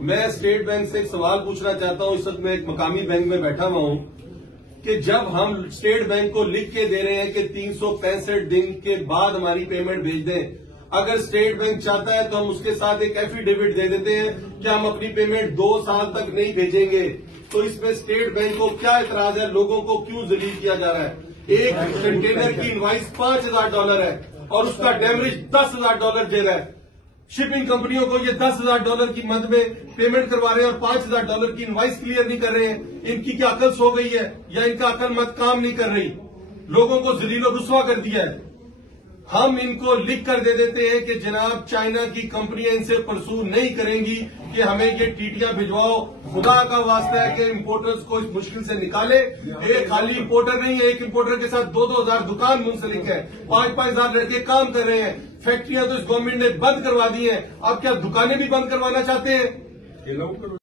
میں state bank سے ایک سوال پوچھنا چاہتا ہوں. اس وقت میں ایک مقامی بینک میں بیٹھا ہوا ہوں کہ جب ہم اسٹیٹ بینک کو لکھ کے دے رہے ہیں کہ 365 دن کے بعد ہماری پیمنٹ بھیج دیں، اگر اسٹیٹ بینک چاہتا ہے تو ہم اس کے ساتھ ایک ایفیڈیوٹ دے دیتے ہیں کہ ہم اپنی پیمنٹ 2 سال تک نہیں بھیجیں گے. تو اس میں اسٹیٹ بینک کو کیا اعتراض ہے؟ لوگوں کو کیوں ذلیل کیا جا رہا ہے؟ ایک کنٹینر کی انوائس $5,000 ہے اور اس کا ڈیمیج $10,000 جیل ہے. شپنگ کمپنیوں کو یہ $10,000 کی مد میں پیمنٹ کروا رہے ہیں اور $5,000 کی انوائس کلیئر نہیں کر رہے ہیں. ان کی کیا عقل سو گئی ہے یا ان کا عقل مت کام نہیں کر رہی؟ لوگوں کو ذلیل و رسوا کر دیا ہے. ہم ان کو لکھ کر دے دیتے ہیں کہ جناب چائنا کی کمپنیاں ان سے پرسو نہیں کریں گی کہ ہمیں یہ ٹیٹیاں بھجواؤ. خدا کا واسطہ ہے کہ امپورٹرز کو اس مشکل سے نکالے. ایک خالی امپورٹر نہیں ہے، ایک امپورٹر کے ساتھ 2-2 ہزار دکان منسلک ہے، 5-5 ہزار لڑکے کام کر رہے ہیں. فیکٹریاں تو اس گورنمنٹ نے بند کروا دی ہیں، اب کیا دکانیں بھی بند کروانا چاہتے ہیں؟